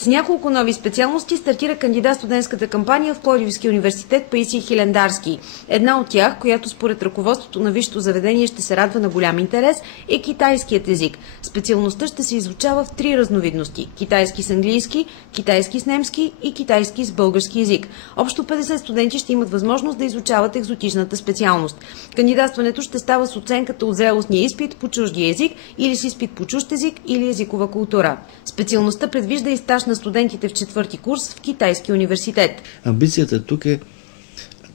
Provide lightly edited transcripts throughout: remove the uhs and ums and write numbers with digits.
С няколко нови специалности стартира кандидат-студентската кампания в Пловдивския университет Паисий Хилендарски. Една от тях, която според ръководството на висшето заведение ще се радва на голям интерес, е китайският език. Специалността ще се изучава в 3 разновидности – китайски с английски, китайски с немски и китайски с български език. Общо 50 студенти ще имат възможност да изучават екзотичната специалност. Кандидатстването ще става с оценката от зрелостния изпит по чужди език или с изпит по чужд език или езикова култура. Специалността предвижда и стаж на студентите в 4-ти курс в Китайския университет. Амбицията тук е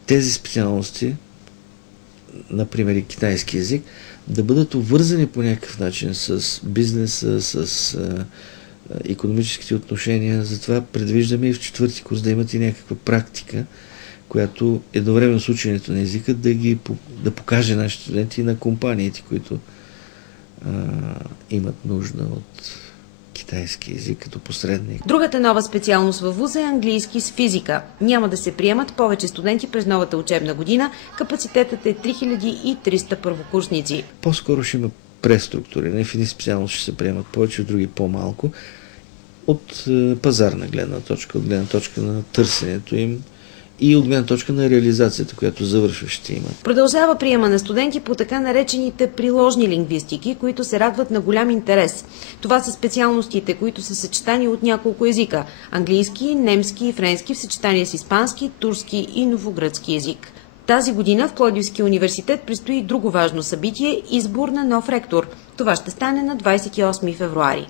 тези специалности, например и китайски език, да бъдат обвързани по някакъв начин с бизнеса, с икономическите отношения. Затова предвиждаме и в 4-ти курс да имат и някаква практика, която едновременно с ученето на езика да покаже нашите студенти и на компаниите, които имат нужда от китайски език като посредник. Другата нова специалност във вуза е английски с физика. Няма да се приемат повече студенти през новата учебна година. Капацитетът е 3300 първокурсници. По-скоро ще има преструктуриране. В едни специалности ще се приемат повече, в други по-малко. От пазарна гледна точка, от гледна точка на търсенето им и от гледна точка на реализацията, която завършващите имат. Продължава приема на студенти по така наречените приложни лингвистики, които се радват на голям интерес. Това са специалностите, които са съчетани от няколко езика – английски, немски и френски в съчетание с испански, турски и новогръцки език. Тази година в Пловдивския университет предстои друго важно събитие – избор на нов ректор. Това ще стане на 28 февруари.